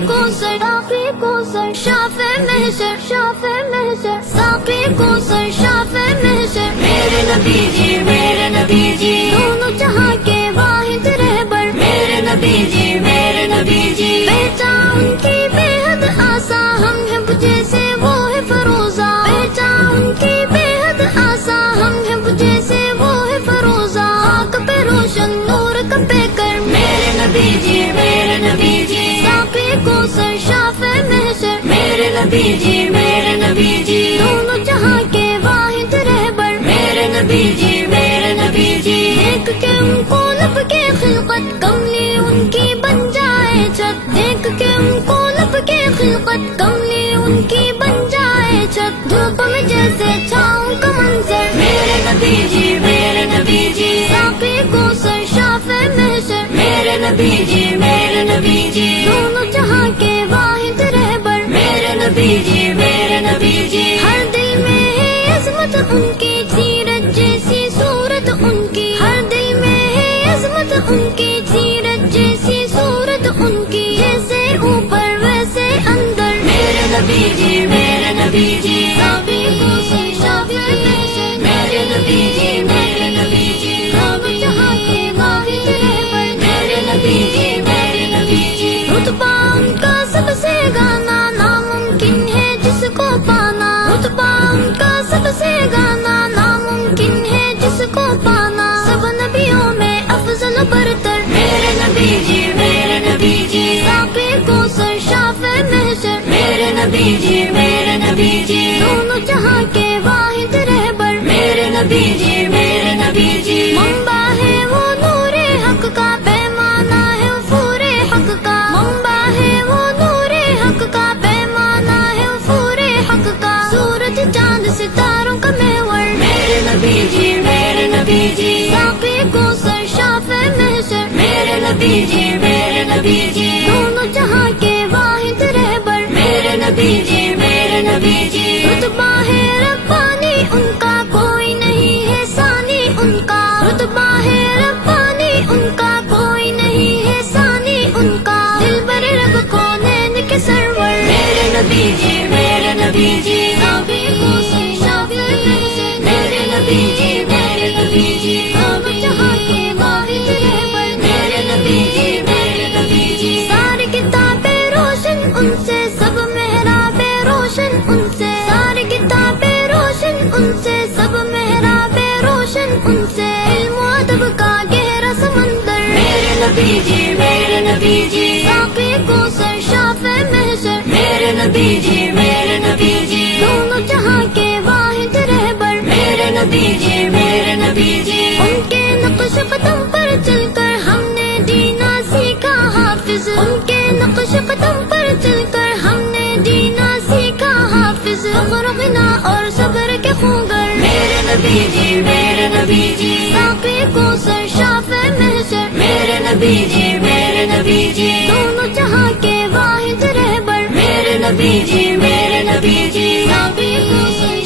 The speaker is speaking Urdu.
کو سر شافع محشر ساقی کو سر شافع محشر میرے نبی جی دونوں جہاں کے واحد رہبر میرے نبی جی پہچان ان کی بے حد آساں ہم ہیں بجھے سے وہ ہے فروزہ پہچان ان کی بے حد آساں ہم ہیں بجھے سے وہ ہے فروزہ آنکھ پہ روشن نور کا پہ کر میرے نبی جی ساقی کو سر شافع محشر میرے نبی جی دونوں جہاں کے واحد رہبر میرے نبی جی دیکھ کے ان کو لب کے خلقت کملی ان کی بن جائے چھت دیکھ کے ان کو لب کے خلقت کملی ان کی بن جائے چھت دھوپ میں جیسے چھاؤں کا منظر میرے نبی جی ساقی کو سر شافع محشر میرے نبی جی دونوں جہاں کے واحد رہبر میرے نبی جی ہر دل میں ہے عظمت ان کی سیرت جیسی صورت ان کی ہر دل میں ہے عظمت ان کی سیرت جیسی صورت ان کی جیسے اوپر ویسے اندر میرے نبی جی ساقی کو سر شافع محشر میرے نبی جی دونوں جہاں کے واحد رہبر میرے نبی جی رتبہ ان کا سب سے گانا ناممکن ہے جس کو پانا رتبہ ان کا سب سے گانا ناممکن ہے جس کو پانا سب نبیوں میں افضل برتر میرے نبی جی ساقی کو سر شافع محشر میرے نبی جی دونوں جہاں کے واحد رہبر میرے نبی جی منبع ہے وہ نور حق کا پیمانہ ہے فور حق کا منبع ہے وہ نور حق کا پیمانہ ہے فور حق کا سورج چاند ستاروں کا محور میرے نبی جی ساقی کو سر شافع محشر میرے نبی جی دونوں جہاں کے واحد رہبر میرے نبی جی رتبہ ہے ربانی ان کا کوئی نہیں ہے ثانی ان کا رتبہ ہے ربانی ان کا کوئی نہیں ہے ثانی ان کا دلبر رب کونین کے سرور میرے نبی جی ساقی کو سر شافع محشر میرے نبی جی دونوں جہاں کے واحد رہبر میرے نبی جی ساری کتابیں روشن ان سے سب محراب روشن ان سے ساری کتابیں روشن ان سے سب محراب روشن ان سے علم و ادب کا گہرا سمندر میرے نبی جی ساقی کو سر شافع محشر میرے نبی جی دونوں جہاں کے واحد رہبر میرے نبی جی ان کے نقش قدم پر چل کر ہم نے جینا سیکھا حافظ ان کے نقش قدم پر چل کر ہم نے جینا سیکھا حافظ فخر غنا اور صبر کے خوگر میرے نبی جی ساقی کو سر شافع محشر میرے نبی جی دونوں جہاں کے واحد رہبر میرے نبی جی ساقی کو سر